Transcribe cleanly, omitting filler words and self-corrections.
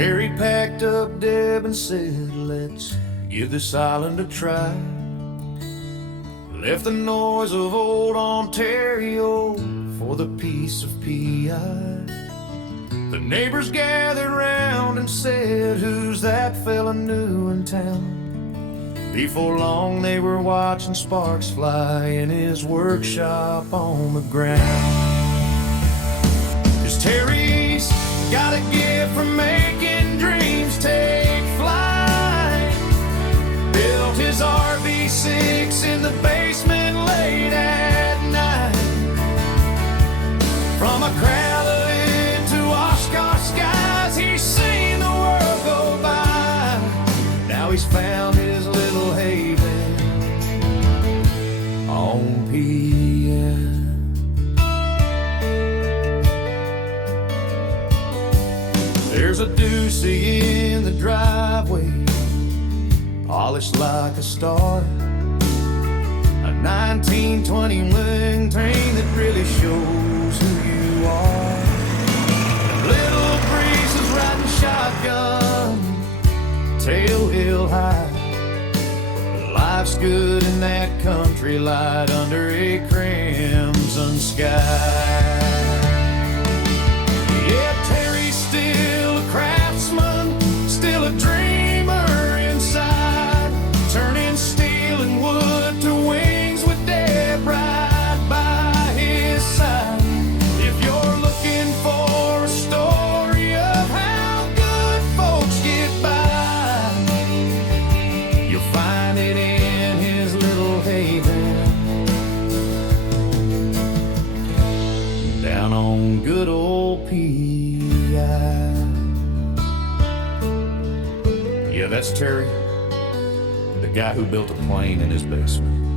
Terry packed up Deb and said, let's give this island a try. Left the noise of old Ontario for the peace of PI. The neighbors gathered round and said, who's that fella new in town? Before long they were watching sparks fly in his workshop on the ground. 'Cause Terry's got a gift for making dreams take flight. Built his RV6 in the basement late at night. From a Kralevin to Oshkosh skies, he's seen the world go by. Now he's found his little haven on PI. There's a doozy in the driveway, polished like a star. A 1921 train that really shows who you are. Little breezes riding shotgun, tail hill high. Life's good in that country light under a crimson sky. Yeah, Terry's still a craftsman, still a dreamer inside, turning steel and wood to wings with Deb right by his side. If you're looking for a story of how good folks get by, you'll find it in his little haven down on good old PI. Yeah, that's Terry, the guy who built a plane in his basement.